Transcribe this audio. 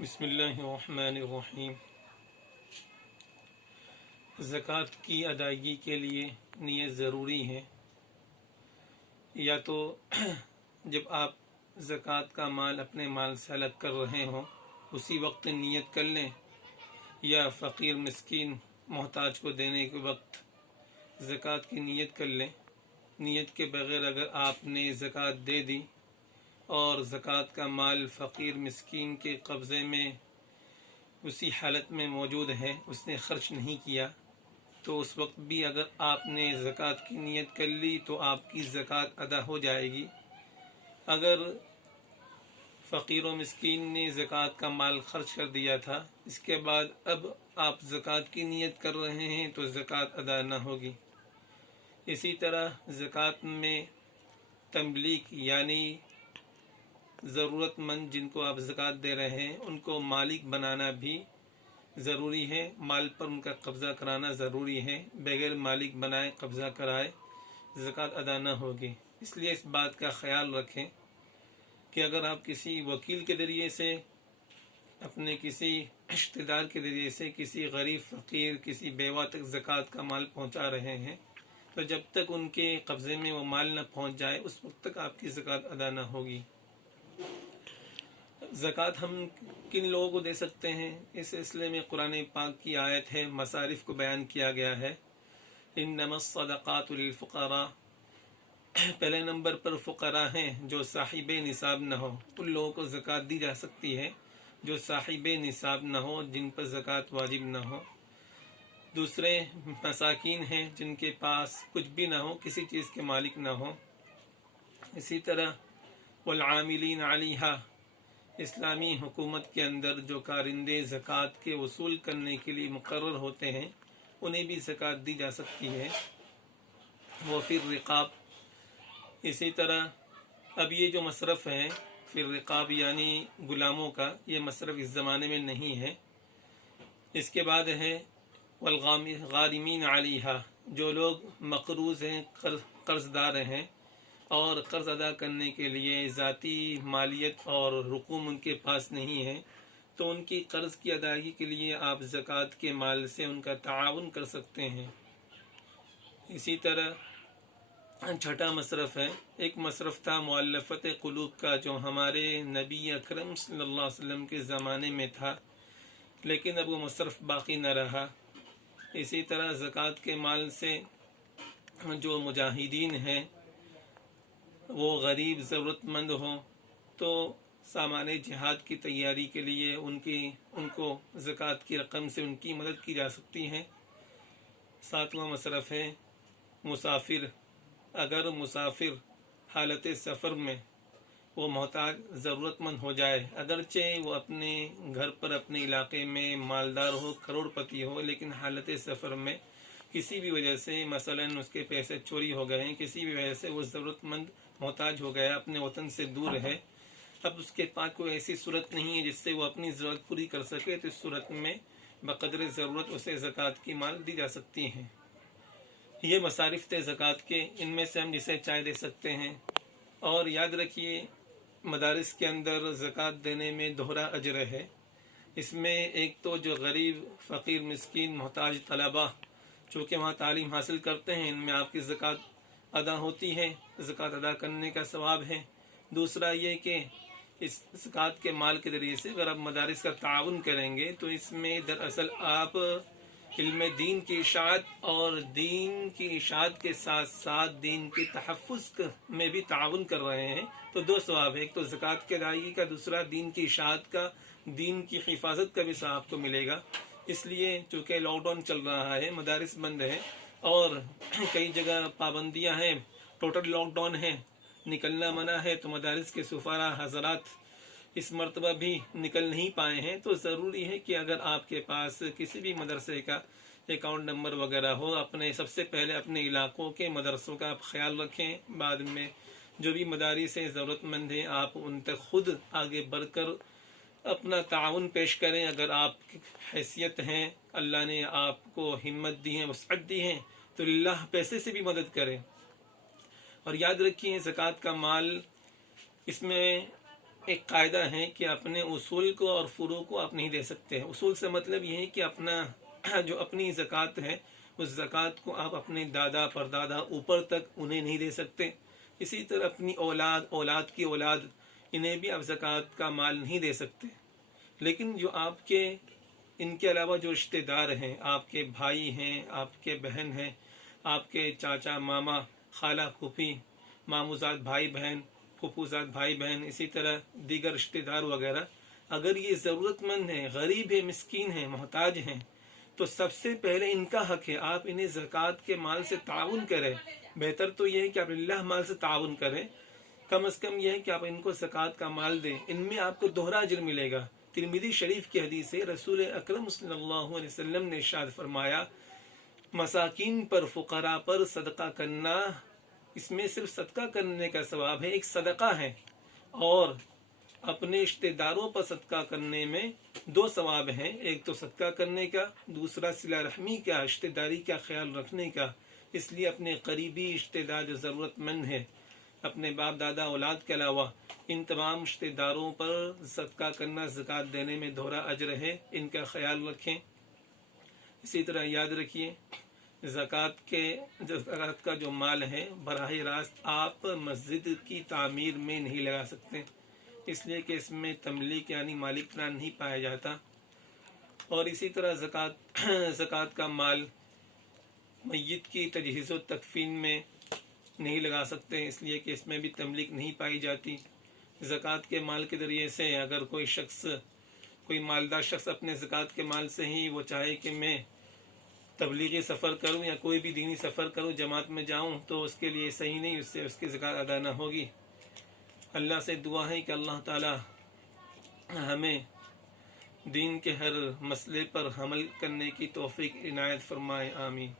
بسم اللہ الرحمن الرحیم۔ زکوٰۃ کی ادائیگی کے لیے نیت ضروری ہے۔ یا تو جب آپ زکوٰۃ کا مال اپنے مال سے الگ کر رہے ہوں اسی وقت نیت کر لیں، یا فقیر مسکین محتاج کو دینے کے وقت زکوٰۃ کی نیت کر لیں۔ نیت کے بغیر اگر آپ نے زکوٰۃ دے دی اور زکوٰۃ کا مال فقیر مسکین کے قبضے میں اسی حالت میں موجود ہے، اس نے خرچ نہیں کیا، تو اس وقت بھی اگر آپ نے زکوٰۃ کی نیت کر لی تو آپ کی زکوٰۃ ادا ہو جائے گی۔ اگر فقیر و مسکین نے زکوٰۃ کا مال خرچ کر دیا تھا، اس کے بعد اب آپ زکوٰۃ کی نیت کر رہے ہیں تو زکوٰۃ ادا نہ ہوگی۔ اسی طرح زکوٰۃ میں تملیک یعنی ضرورت مند جن کو آپ زکوٰۃ دے رہے ہیں ان کو مالک بنانا بھی ضروری ہے، مال پر ان کا قبضہ کرانا ضروری ہے۔ بغیر مالک بنائے قبضہ کرائے زکوٰۃ ادا نہ ہوگی۔ اس لیے اس بات کا خیال رکھیں کہ اگر آپ کسی وکیل کے ذریعے سے، اپنے کسی رشتہ دار کے ذریعے سے کسی غریب فقیر کسی بیوہ تک زکوٰۃ کا مال پہنچا رہے ہیں تو جب تک ان کے قبضے میں وہ مال نہ پہنچ جائے اس وقت تک آپ کی زکوٰۃ ادا نہ ہوگی۔ زکوٰۃ ہم کن لوگوں کو دے سکتے ہیں؟ اس سلسلے میں قرآن پاک کی آیت ہے، مصارف کو بیان کیا گیا ہے۔ انما الصدقات للفقراء، پہلے نمبر پر فقراء ہیں جو صاحب نصاب نہ ہو، ان لوگوں کو زکوٰۃ دی جا سکتی ہے جو صاحب نصاب نہ ہو، جن پر زکوٰۃ واجب نہ ہو۔ دوسرے مساکین ہیں جن کے پاس کچھ بھی نہ ہو، کسی چیز کے مالک نہ ہو۔ اسی طرح والعاملین علیہا، اسلامی حکومت کے اندر جو کارندے زکوٰۃ کے وصول کرنے کے لیے مقرر ہوتے ہیں انہیں بھی زکوٰۃ دی جا سکتی ہے۔ وہ فی الرقاب، اسی طرح اب یہ جو مصرف ہے فی الرقاب یعنی غلاموں کا، یہ مصرف اس زمانے میں نہیں ہے۔ اس کے بعد ہے والغارمین علیہا، جو لوگ مقروض ہیں، قرض دار ہیں اور قرض ادا کرنے کے لیے ذاتی مالیت اور رقوم ان کے پاس نہیں ہے تو ان کی قرض کی ادائیگی کے لیے آپ زکوٰۃ کے مال سے ان کا تعاون کر سکتے ہیں۔ اسی طرح چھٹا مصرف ہے، ایک مصرف تھا مؤلفت قلوب کا جو ہمارے نبی اکرم صلی اللہ علیہ وسلم کے زمانے میں تھا، لیکن اب وہ مصرف باقی نہ رہا۔ اسی طرح زکوٰۃ کے مال سے جو مجاہدین ہیں وہ غریب ضرورت مند ہوں تو سامان جہاد کی تیاری کے لیے ان کو زکوٰۃ کی رقم سے ان کی مدد کی جا سکتی ہے۔ ساتواں مصرف ہے مسافر، اگر مسافر حالت سفر میں وہ محتاج ضرورت مند ہو جائے، اگرچہ وہ اپنے گھر پر اپنے علاقے میں مالدار ہو، کروڑ پتی ہو، لیکن حالت سفر میں کسی بھی وجہ سے مثلاً اس کے پیسے چوری ہو گئے ہیں، کسی بھی وجہ سے وہ ضرورت مند محتاج ہو گیا، اپنے وطن سے دور ہے، اب اس کے پاس کوئی ایسی صورت نہیں ہے جس سے وہ اپنی ضرورت پوری کر سکے، تو اس صورت میں بقدر ضرورت اسے زکوٰۃ کی مال دی جا سکتی ہیں۔ یہ مصارف تھے زکوٰۃ کے، ان میں سے ہم جسے چائے دے سکتے ہیں۔ اور یاد رکھیے مدارس کے اندر زکوٰۃ دینے میں دوہرا اجر ہے۔ اس میں ایک تو جو غریب فقیر مسکین محتاج طلبہ چونکہ وہاں تعلیم حاصل کرتے ہیں، ان میں آپ کی زکوٰۃ ادا ہوتی ہے، زکوٰۃ ادا کرنے کا ثواب ہے۔ دوسرا یہ کہ اس زکوٰۃ کے مال کے ذریعے سے اگر آپ مدارس کا تعاون کریں گے تو اس میں دراصل آپ علم دین کی اشاعت اور دین کی اشاعت کے ساتھ ساتھ دین کی تحفظ میں بھی تعاون کر رہے ہیں، تو دو ثواب ہے، ایک تو زکوٰۃ کی ادائیگی کا، دوسرا دین کی اشاعت کا، دین کی حفاظت کا بھی ثواب کو ملے گا۔ اس لیے چونکہ لاک ڈاؤن چل رہا ہے، مدارس بند ہے اور کئی جگہ پابندیاں ہیں، ٹوٹل لاک ڈاؤن ہے، نکلنا منع ہے، تو مدارس کے سفراء حضرات اس مرتبہ بھی نکل نہیں پائے ہیں، تو ضروری ہے کہ اگر آپ کے پاس کسی بھی مدرسے کا اکاؤنٹ نمبر وغیرہ ہو، سب سے پہلے اپنے علاقوں کے مدرسوں کا آپ خیال رکھیں، بعد میں جو بھی مدارس ہیں ضرورت مند ہیں آپ ان تک خود آگے بڑھ کر اپنا تعاون پیش کریں۔ اگر آپ کی حیثیت ہیں، اللہ نے آپ کو ہمت دی ہے، وسعت دی ہے، تو اللہ پیسے سے بھی مدد کریں۔ اور یاد رکھیے زکوٰۃ کا مال، اس میں ایک قاعدہ ہے کہ اپنے اصول کو اور فروع کو آپ نہیں دے سکتے. اصول سے مطلب یہ ہے کہ اپنا جو اپنی زکوٰۃ ہے اس زکوٰۃ کو آپ اپنے دادا پردادا اوپر تک انہیں نہیں دے سکتے. اسی طرح اپنی اولاد، اولاد کی اولاد، انہیں بھی آپ زکوٰۃ کا مال نہیں دے سکتے. لیکن جو آپ کے ان کے علاوہ جو رشتہ دار ہیں، آپ کے بھائی ہیں، آپ کے بہن ہیں، آپ کے چاچا ماما، خالہ پھوپھی، ماموزاد بھائی بہن، پھوپھوزاد بھائی بہن، اسی طرح دیگر رشتہ دار وغیرہ، اگر یہ ضرورت مند ہیں، غریب ہیں، مسکین ہیں، محتاج ہیں، تو سب سے پہلے ان کا حق ہے آپ انہیں زکوٰۃ کے مال سے تعاون کریں. بہتر تو یہ ہے کہ آپ اللہ مال سے تعاون کریں. کم از کم یہ ہے کہ آپ ان کو زکوٰۃ کا مال دیں. ان میں آپ کو دوہرا اجر ملے گا. ترمذی شریف کی حدیث ہے، رسول اکرم صلی اللہ علیہ وسلم نے ارشاد فرمایا، مساکین پر، فقراء پر صدقہ کرنا، اس میں صرف صدقہ کرنے کا ثواب ہے، ایک صدقہ ہے، اور اپنے رشتہ داروں پر صدقہ کرنے میں دو ثواب ہیں. ایک تو صدقہ کرنے کا، دوسرا صلہ رحمی کا، رشتہ داری کا خیال رکھنے کا. اس لیے اپنے قریبی رشتہ دار جو ضرورت مند ہے، اپنے باپ دادا اولاد کے علاوہ ان تمام رشتہ داروں پر صدقہ کرنا، زکوٰۃ دینے میں دوہرا اجر ہے. ان کا خیال رکھیں. اسی طرح یاد رکھیے، زکوٰۃ کا جو مال ہے براہ راست آپ مسجد کی تعمیر میں نہیں لگا سکتے، اس لیے کہ اس میں تملیک یعنی مالکانہ نہیں پایا جاتا. اور اسی طرح زکوٰۃ کا مال میت کی تجہیز و تکفین میں نہیں لگا سکتے، اس لیے کہ اس میں بھی تملیک نہیں پائی جاتی. زکوٰۃ کے مال کے ذریعے سے اگر کوئی مالدار شخص اپنے زکوٰۃ کے مال سے ہی وہ چاہے کہ میں تبلیغی سفر کروں یا کوئی بھی دینی سفر کروں، جماعت میں جاؤں، تو اس کے لیے صحیح نہیں، اس سے اس کی زکوٰۃ ادا نہ ہوگی. اللہ سے دعا ہے کہ اللہ تعالی ہمیں دین کے ہر مسئلے پر عمل کرنے کی توفیق عنایت فرمائے. آمین.